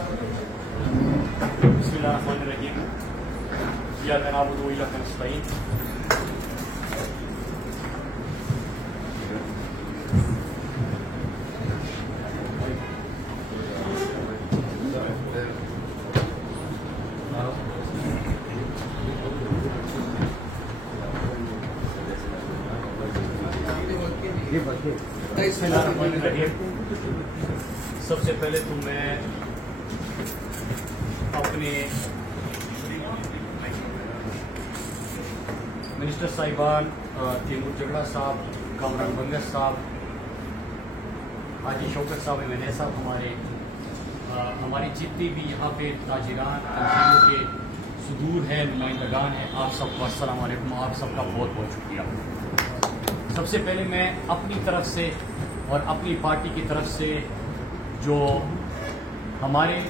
بسم الله الرحمن الرحيم. إياك نعبد وإياك نستعين. بسم اللہ الرحمن الرحیم. سب سے پہلے تو میں اپنے منسٹر صاحبان تیمور جگڑا صاحب، کامران بنگس صاحب، حاجی شوکت صاحب، ایم این اے صاحب، ہماری جتنی بھی یہاں پہ تاجران تنظیموں کے صدور ہیں، نمائندگان ہیں، آپ سب کو السلام علیکم. آپ سب کا بہت بہت شکریہ. سب سے پہلے میں اپنی طرف سے اور اپنی پارٹی کی طرف سے جو ہمارے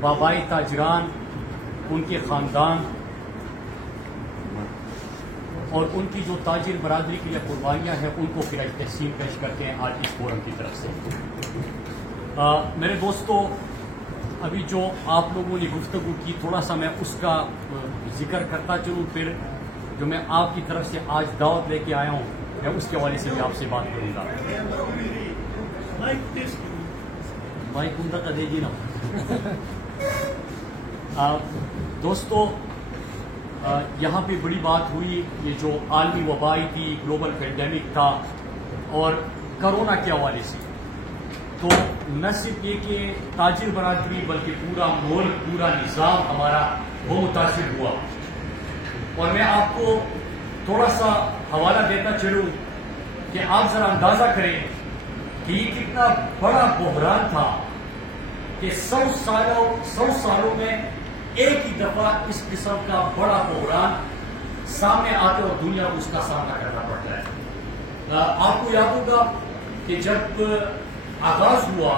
بابائی تاجران، ان کے خاندان اور ان کی جو تاجر برادری کے لیے قربانیاں ہیں، ان کو خراج تحسین پیش کرتے ہیں آج اس فورم کی طرف سے. میرے دوستو، ابھی جو آپ لوگوں نے گفتگو کی، تھوڑا سا میں اس کا ذکر کرتا چلوں، پھر جو میں آپ کی طرف سے آج دعوت لے کے آیا ہوں، میں اس کے حوالے سے بھی آپ سے بات کروں گا. مائک کندہ کا دے جی نا. دوستو، یہاں پہ بڑی بات ہوئی، یہ جو عالمی وبائی تھی، گلوبل پینڈیمک تھا، اور کرونا کے حوالے سے تو نہ صرف یہ کہ تاجر برادری بلکہ پورا ملک، پورا نظام ہمارا وہ متاثر ہوا. اور میں آپ کو تھوڑا سا حوالہ دیتا چلوں کہ آپ ذرا اندازہ کریں کہ یہ کتنا بڑا بحران تھا کہ 100 سالوں میں ایک ہی دفعہ اس قسم کا بڑا بحران سامنے آتے اور دنیا کو اس کا سامنا کرنا پڑتا ہے. آپ کو یاد ہوگا کہ جب آغاز ہوا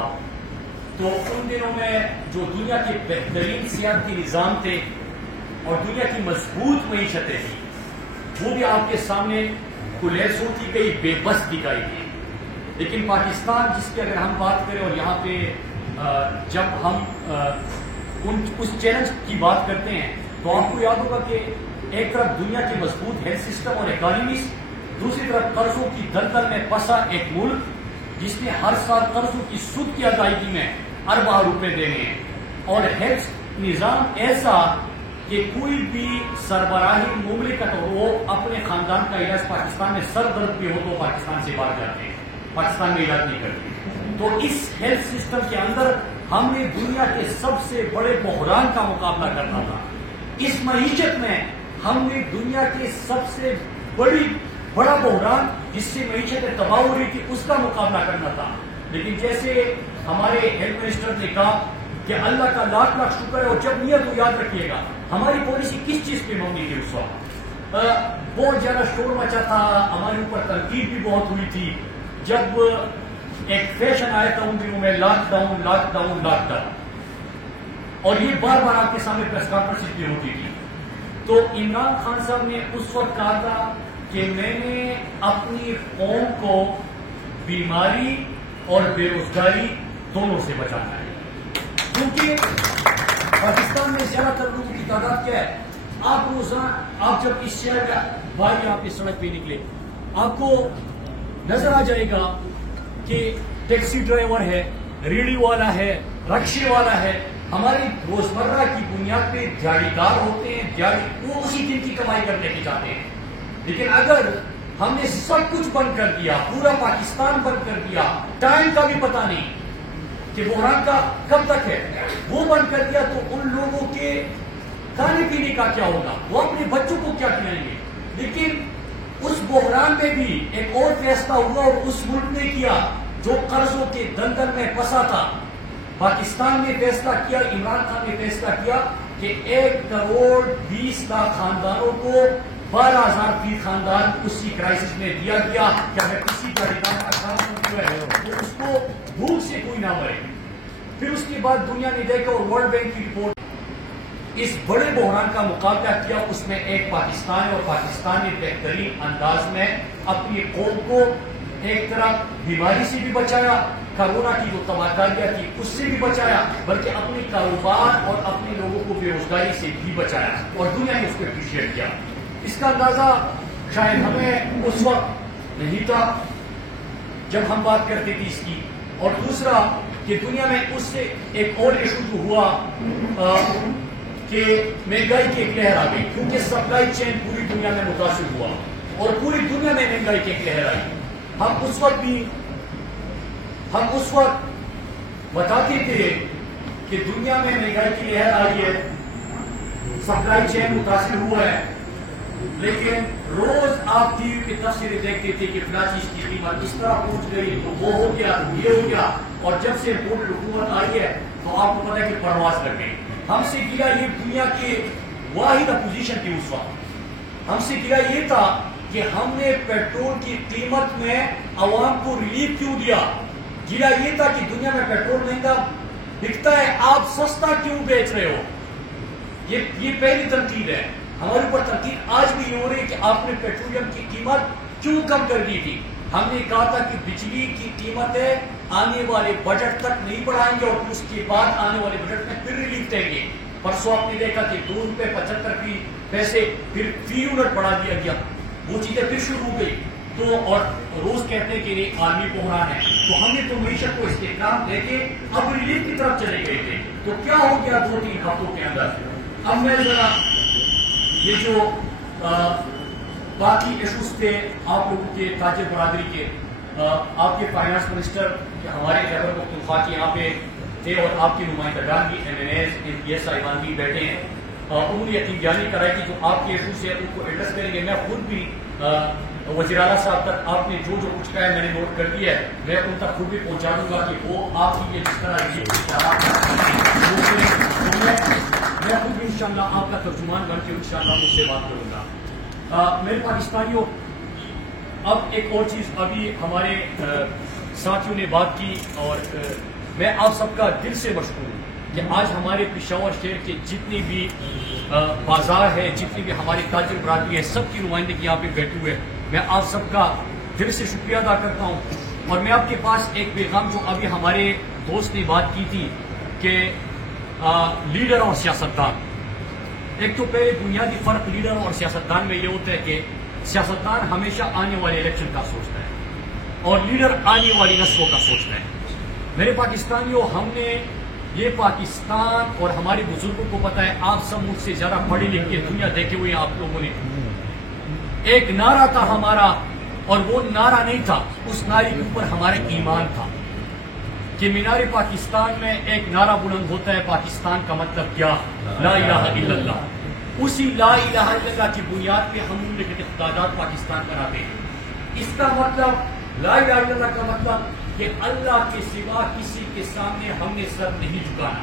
تو ان دنوں میں جو دنیا کے بہترین سیاحتی نظام تھے اور دنیا کی مضبوط معیشتیں تھیں، وہ بھی آپ کے سامنے کولیپس ہوتی گئی، بے بس دکھائی دی. لیکن پاکستان، جس کی اگر ہم بات کریں، اور یہاں پہ جب ہم اس چیلنج کی بات کرتے ہیں تو آپ کو یاد ہوگا کہ ایک طرف دنیا کے مضبوط ہیلتھ سسٹم اور اکانومیز، دوسری طرف قرضوں کی دلدل میں پھنسا ایک ملک جس نے ہر سال قرضوں کی سود کی ادائیگی میں اربوں روپے دینے ہیں، اور ہیلتھ نظام ایسا کہ کوئی بھی سربراہی مملکت وہ اپنے خاندان کا علاج پاکستان میں سر درد بھی ہو تو پاکستان سے باہر جاتے ہیں، پاکستان میں علاج نہیں کرتے. تو اس ہیلتھ سسٹم کے اندر ہم نے دنیا کے سب سے بڑے بحران کا مقابلہ کرنا تھا. اس معیشت میں ہم نے دنیا کے سب سے بڑا بحران جس سے معیشت تباہ ہو رہی تھی، اس کا مقابلہ کرنا تھا. لیکن جیسے ہمارے ہیلتھ منسٹر نے کہا کہ اللہ کا لاکھ لاکھ شکر ہے، اور جب نیت تو یاد رکھیے گا ہماری پالیسی کس چیز پہ مبنی تھی. اس وقت بہت زیادہ شور مچا تھا، ہمارے اوپر تنقید بھی بہت ہوئی تھی جب ایک فیشن آیا تھا ان دنوں میں lockdown lockdown lockdown, اور یہ بار بار آپ کے سامنے پریس کانفرنس بھی ہوتی تھی. تو عمران خان صاحب نے اس وقت کہا تھا کہ میں نے اپنی قوم کو بیماری اور بے روزگاری دونوں سے بچانا ہے، کیونکہ پاکستان میں زیادہ تر لوگوں کی تعداد کیا ہے. آپ روزانہ آپ جب اس شہر کا باہر آپ اس سڑک پہ نکلے، آپ کو نظر آ جائے گا کہ ٹیکسی ڈرائیور ہے، ریڑھی والا ہے، رکشے والا ہے، ہماری روزمرہ کی بنیاد پہ دیہڑی دار ہوتے ہیں، وہ اسی دن کی کمائی کرنے کی چاہتے ہیں. لیکن اگر ہم نے سب کچھ بند کر دیا، پورا پاکستان بند کر دیا، ٹائم کا بھی پتہ نہیں کہ بحران کا کب تک ہے، وہ بند کر دیا، تو ان لوگوں کے کھانے پینے کا کیا ہوگا، وہ اپنے بچوں کو کیا کھلائیں گے. لیکن اس بحران میں بھی ایک اور فیصلہ ہوا، اور اس ملک نے کیا جو قرضوں کے دلدل میں پھنسا تھا. پاکستان نے فیصلہ کیا، عمران خان نے فیصلہ کیا کہ 1,20,00,000 خاندانوں کو 12,000 فی خاندان اسی کرائسس میں دیا گیا کہ اگر کسی کا ریکارڈ کا کام ہے تو اس کو بھوک سے کوئی نہ مرے. پھر اس کے بعد دنیا نے دیکھا اور ورلڈ بینک کی رپورٹ اس بڑے بحران کا مقابلہ کیا. اس میں ایک پاکستان ہے، اور پاکستان نے بہترین انداز میں اپنی قوم کو ایک طرف بیماری سے بھی بچایا، کرونا کی جو تباہ کاریاں تھی اس سے بھی بچایا، بلکہ اپنے کاروبار اور اپنے لوگوں کو بے روزگاری سے بھی بچایا، اور دنیا نے اس کو اپریشیٹ کیا۔ اس کا اندازہ شاید ہمیں اس وقت نہیں تھا جب ہم بات کرتے تھے اس کی، اور دوسرا کہ دنیا میں اس سے ایک اور ایشو جو ہوا کہ مہنگائی کی ایک لہر آ گئی، کیونکہ سپلائی چین پوری دنیا میں متاثر ہوا اور پوری دنیا میں مہنگائی کی ایک لہر آئی۔ ہم اس وقت بتاتے تھے کہ دنیا میں مہنگائی کی لہر آئی ہے، سپلائی چین متاثر ہوا ہے، لیکن روز آپ ٹی وی کی تفسیریں دیکھتے تھے کہ فلاں چیز کی قیمت اس طرح پہنچ گئی، تو وہ ہو گیا، تو یہ ہو گیا، اور جب سے امپورٹڈ حکومت آئی ہے تو آپ کو پتا ہے کہ پرواز کر گئی۔ ہم سے گلا یہ دنیا کی واحد اپوزیشن تھی اس وقت، ہم سے گلا یہ تھا کہ ہم نے پیٹرول کی قیمت میں عوام کو ریلیف کیوں دیا، گلا یہ تھا کہ دنیا میں پیٹرول مہنگا بکتا ہے، آپ سستا کیوں بیچ رہے ہو۔ یہ پہلی تنقید ہے، ہمارے اوپر تنقید آج بھی یہ ہو رہی ہے کہ آپ نے پیٹرولیم کی قیمت کیوں کم کر دی تھی۔ ہم نے کہا تھا کہ بجلی کی قیمتیں آنے والے بجٹ تک نہیں بڑھائیں گے، اور اس کے بعد آنے والے بجٹ میں پھر ریلیف دیں گے۔ پرسوں آپ نے دیکھا کہ ₹2.75 پھر فی یونٹ بڑھا دیا گیا، وہ چیزیں پھر شروع ہو گئی، تو اور روز کہتے ہیں کہ یہ عالمی بحران ہے، تو ہم نے تو معیشت کو استحکام دے کے اب ریلیف کی طرف چلے گئے تھے، تو کیا ہو گیا 2-3 ہفتوں کے اندر۔ اب میں ذرا یہ جو باقی ایشوز تھے آپ لوگوں کے تاجر برادری کے، آپ کے فائنانس منسٹر ہمارے خیبر پختونخوا کے یہاں پہ تھے، اور آپ کی نمائندگان بھی MNAs صاحبان بھی بیٹھے ہیں، انہوں نے یقین دہانی کرائی کہ جو آپ کے ایشوز ہیں ان کو ایڈریس کریں گے۔ میں خود بھی وزیر اعلیٰ صاحب تک آپ نے جو کچھ کہا ہے میں نے نوٹ کر دیا ہے، میں ان تک خود بھی پہنچا دوں گا کہ وہ آپ کی یہ جس طرح میں خود بھی انشاءاللہ آپ کا ترجمان بن کے انشاءاللہ مجھ سے بات کروں گا۔ میرے پاکستانیوں، اب ایک اور چیز، ابھی ہمارے ساتھیوں نے بات کی، اور میں آپ سب کا دل سے مشکور ہوں کہ آج ہمارے پشاور شہر کے جتنے بھی بازار ہے، جتنی بھی ہماری تاجر برادری ہے، سب کی نمائندگی یہاں پہ بیٹھے ہوئے، میں آپ سب کا دل سے شکریہ ادا کرتا ہوں۔ اور میں آپ کے پاس ایک پیغام، جو ابھی ہمارے دوست نے بات کی تھی کہ لیڈر اور سیاستدان، ایک تو پہلے بنیادی فرق لیڈر اور سیاستدان میں یہ ہوتا ہے کہ سیاستدان ہمیشہ آنے والے الیکشن کا سوچتا ہے اور لیڈر آنے والی نسلوں کا سوچتا ہے۔ میرے پاکستانیوں، ہم نے یہ پاکستان اور ہمارے بزرگوں کو پتا ہے، آپ سب مجھ سے زیادہ پڑھے لکھے دنیا دیکھے ہوئے آپ لوگوں نے، ایک نعرہ تھا ہمارا، اور وہ نعرہ نہیں تھا، اس نعرے کے اوپر ہمارا ایمان تھا کہ مینار پاکستان میں ایک نعرہ بلند ہوتا ہے، پاکستان کا مطلب کیا؟ لا الہ الا اللہ۔ اسی لا الہ الا اللہ کی بنیاد پہ ہم مملکت اقتدار پاکستان بناتے ہیں۔ اس کا مطلب، لا الہ الا اللہ کا مطلب کہ اللہ کے سوا کسی کے سامنے ہم نے سر نہیں جھکانا،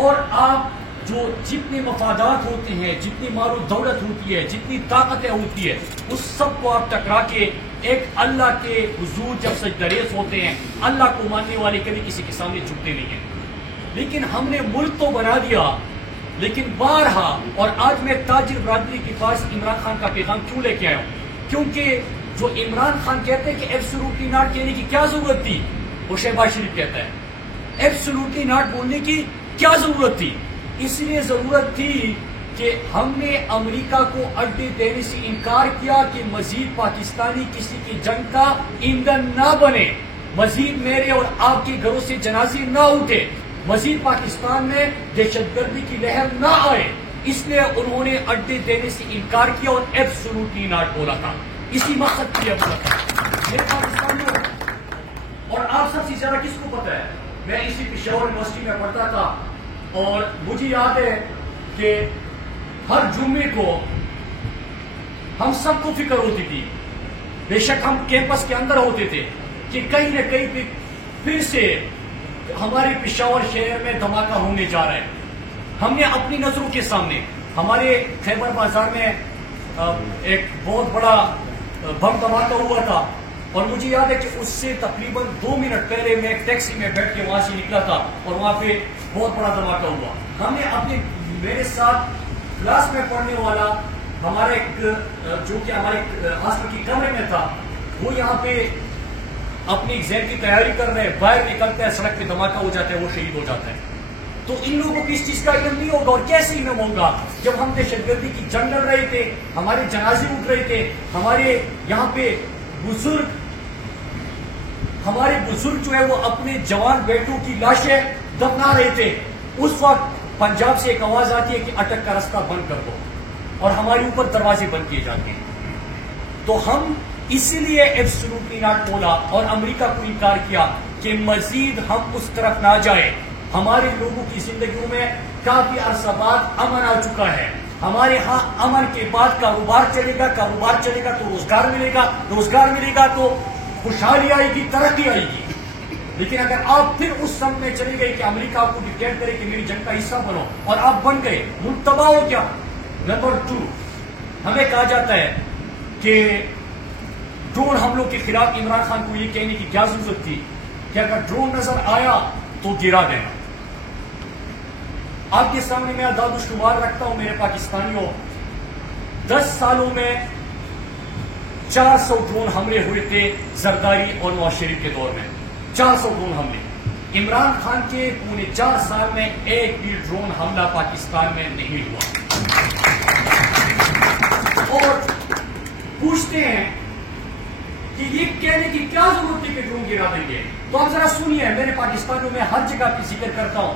اور آپ جو جتنے مفادات ہوتے ہیں، جتنی مال و دولت ہوتی ہے، جتنی طاقتیں ہوتی ہے، اس سب کو آپ ٹکرا کے ایک اللہ کے حضور جب سجدریز ہوتے ہیں، اللہ کو ماننے والے کبھی کسی کے سامنے جھکتے نہیں ہیں۔ لیکن ہم نے ملک تو بنا دیا، لیکن بارہا، اور آج میں تاجر برادری کے پاس عمران خان کا پیغام کیوں لے کے آیا ہوں؟ کیونکہ جو عمران خان کہتے ہیں کہ ایبسولوٹلی ناٹ کہنے کی کیا ضرورت تھی، وہ شہباز شریف کہتا ہے ایبسولوٹلی ناٹ بولنے کی کیا ضرورت تھی؟ اس لیے ضرورت تھی کہ ہم نے امریکہ کو اڈے دینے سے انکار کیا کہ مزید پاکستانی کسی کی جنگ کا ایندھن نہ بنے، مزید میرے اور آپ کے گھروں سے جنازے نہ اٹھے، مزید پاکستان میں دہشت گردی کی لہر نہ آئے، اس لیے انہوں نے اڈے دینے سے انکار کیا اور ایبسولوٹلی ناٹ بولا تھا، اسی مقصد کے لیے بولا تھا۔ میرے پاکستانیوں، اور آپ سب سے زیادہ کس کو پتا ہے، میں اسی پشاور یونیورسٹی میں پڑھتا تھا، اور مجھے یاد ہے کہ ہر جمعے کو ہم سب کو فکر ہوتی تھی، بے شک ہم کیمپس کے اندر ہوتے تھے، کہ کہیں نہ کہیں پھر سے ہمارے پشاور شہر میں دھماکہ ہونے جا رہا ہے۔ ہم نے اپنی نظروں کے سامنے ہمارے خیبر بازار میں ایک بہت بڑا بم دھماکہ ہوا تھا، اور مجھے یاد ہے کہ اس سے تقریباً 2 منٹ پہلے میں ایک ٹیکسی میں بیٹھ کے وہاں سے نکلا تھا، اور وہاں پہ بہت بڑا دھماکہ ہوا۔ ہم نے میرے ساتھ کلاس میں پڑھنے والا ہمارا ایک جو کہ ہمارے ہاسپٹل کی کمرے میں تھا، وہ یہاں پہ اپنی ایگزام کی تیاری کر رہے ہیں، باہر نکلتے ہیں، سڑک پہ دھماکہ ہو جاتا ہے، وہ شہید ہو جاتا ہے. تو ان لوگوں کو اس چیز کا علم نہیں ہوگا. اور کیسے علم ہوگا جب ہم دہشت گردی کی جنگ لڑ رہے تھے، ہمارے جنازے اٹھ رہے تھے، ہمارے یہاں پہ ہمارے بزرگ جو ہے وہ اپنے جوان بیٹوں کی لاشیں دفنا رہے تھے. اس وقت پنجاب سے ایک آواز آتی ہے کہ اٹک کا راستہ بند کر دو، اور ہمارے اوپر دروازے بند کیے جاتے ہیں. تو ہم اسی لیے ایبسولوٹلی ناٹ بولا اور امریکہ کو انکار کیا کہ مزید ہم اس طرف نہ جائیں. ہمارے لوگوں کی زندگیوں میں کافی عرصہ بعد امن آ چکا ہے. ہمارے ہاں امن کے بعد کاروبار چلے گا، کاروبار چلے گا تو روزگار ملے گا، روزگار ملے گا تو خوشحالی آئے گی، ترقی آئے گی. لیکن اگر آپ پھر اس سمت میں چلے گئے کہ امریکہ آپ کو ڈکٹیٹ کرے کہ میری جنگ کا حصہ بنو، اور آپ بن گئے، ملک تباہ ہو گیا. نمبر 2، ہمیں کہا جاتا ہے کہ ڈرون حملوں کے خلاف عمران خان کو یہ کہنے کی کیا ضرورت تھی کہ اگر ڈرون نظر آیا تو گرا دینا. آپ کے سامنے میں اعداد و شمار رکھتا ہوں میرے پاکستانیوں. 10 سالوں میں 400 ڈرون حملے ہوئے تھے زرداری اور نواز شریف کے دور میں. 400 ڈرون حملے. عمران خان کے پورے 4 سال میں ایک بھی ڈرون حملہ پاکستان میں نہیں ہوا. اور پوچھتے ہیں کہ یہ کہنے کی کیا ضرورت ہے کہ ڈرون گرا دیں گے. تو آپ ذرا سنیے، میں نے پاکستانیوں میں ہر جگہ پہ ذکر کرتا ہوں.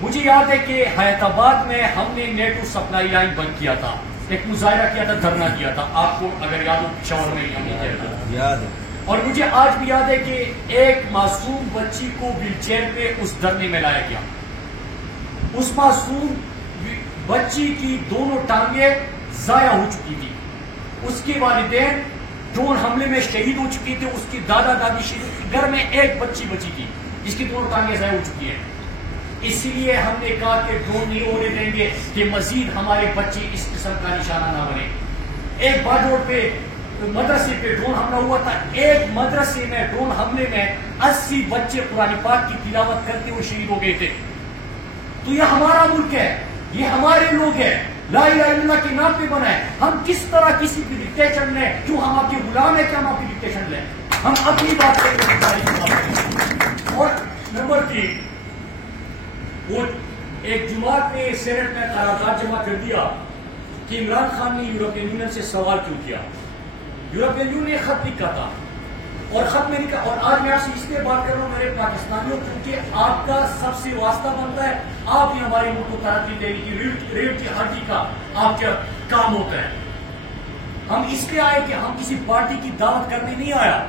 مجھے یاد ہے کہ حیات آباد میں ہم نے نیٹو سپلائی لائن بند کیا تھا، ایک مظاہرہ کیا تھا، دھرنا کیا تھا. آپ کو اگر یاد ہو پشاور میں ہم نے کیا تھا، یاد ہے. اور مجھے آج بھی یاد ہے کہ ایک معصوم بچی کو ویل چیئر پہ اس دھرنے میں لایا گیا. اس معصوم بچی کی دونوں ٹانگیں ضائع ہو چکی تھی. اس کے والدین ڈرون حملے میں شہید ہو چکی تھے. اس کی دادا دادی شہید. گھر میں ایک بچی بچی تھی جس کی دونوں ٹانگیں ضائع ہو چکی ہیں. اسی لیے ہم نے کہا کہ ڈرون نہیں ہونے دیں گے کہ مزید ہمارے بچے اس قسم کا نشانہ نہ بنے. ایک باڈ پہ مدرسے پہ ڈرون حملہ ہوا تھا. ایک مدرسے میں ڈرون حملے میں 80 بچے قرآن پاک کی تلاوت کرتے ہوئے شہید ہو گئے تھے. تو یہ ہمارا ملک ہے، یہ ہمارے لوگ ہیں، لا الہ الا اللہ کے نام پہ بنا ہے. ہم کس طرح کسی کی ڈکٹیشن لیں؟ کیوں ہم آپ کے غلام ہیں کہ ہم آپ کی ڈکٹیشن لیں؟ ہم اپنی بات کریں. اور نمبر 3، وہ ایک جماعت نے سینٹ میں قرارداد جمع کر دیا کہ عمران خان نے یورپین یونین سے سوال کیوں کیا. یورپین یونین نے خط لکھا تھا اور خط میں لکھا. اور آج میں آپ سے اس لیے بات کر رہا ہوں میرے پاکستانیوں، کیونکہ آپ کا سب سے واسطہ بنتا ہے. آپ ہی ہمارے ملک کو ترقی دینے کی ریڑھ کی ہڈی کا آپ کا کام ہوتا ہے. ہم اس لیے آئے کہ ہم کسی پارٹی کی دعوت کرنے نہیں آیا.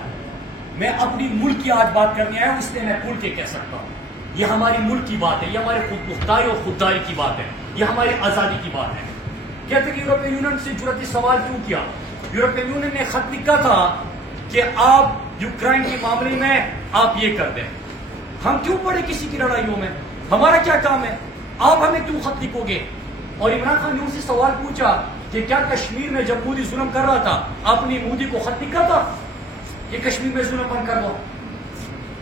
میں اپنی ملک کی آج بات کرنے آیا ہوں، اس لیے میں کھل کے کہہ سکتا ہوں یہ ہماری ملک کی بات ہے، یہ ہمارے خود مختاری اور خودداری کی بات ہے، یہ ہماری آزادی کی بات ہے. کہتے کہ یورپین یونین سے جرأتی سوال کیوں کیا. یورپین یونین نے خط لکھا تھا کہ آپ یوکرائن کے معاملے میں آپ یہ کر دیں. ہم کیوں پڑے کسی کی لڑائیوں میں؟ ہمارا کیا کام ہے؟ آپ ہمیں کیوں خط لکھو گے؟ اور عمران خان نے ان سے سوال پوچھا کہ کیا کشمیر میں جب مودی ظلم کر رہا تھا آپ نے مودی کو خط لکھا تھا کہ کشمیر میں ظلم بند کر دو؟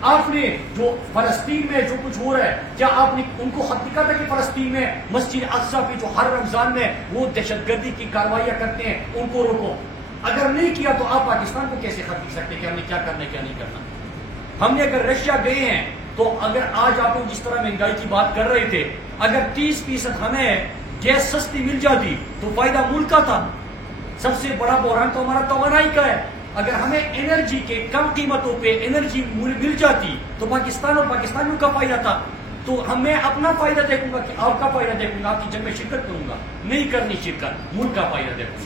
آپ نے جو فلسطین میں جو کچھ ہو رہا ہے کیا آپ نے ان کو خط لکھا تھا کہ فلسطین میں مسجد اقصی پہ جو ہر رمضان میں وہ دہشت گردی کی کاروائیاں کرتے ہیں ان کو روکو؟ اگر نہیں کیا تو آپ پاکستان کو کیسے خط لکھ سکتے کہ ہم نے کیا کرنا ہے کیا نہیں کرنا؟ ہم نے اگر رشیا گئے ہیں تو اگر آج آپ لوگ جس طرح مہنگائی کی بات کر رہے تھے، اگر 30% ہمیں گیس سستی مل جاتی تو فائدہ ملک کا تھا. سب سے بڑا بحران تو ہمارا توانائی کا ہے. اگر ہمیں انرجی کے کم قیمتوں پہ انرجی مل جاتی تو پاکستان اور پاکستانیوں کا فائدہ تھا. تو میں اپنا فائدہ دیکھوں گا کہ آپ کا فائدہ دیکھوں گا؟ آپ کی جنگ میں شرکت کروں گا؟ نہیں کرنی شرکت، ملک کا فائدہ دیکھوں گا.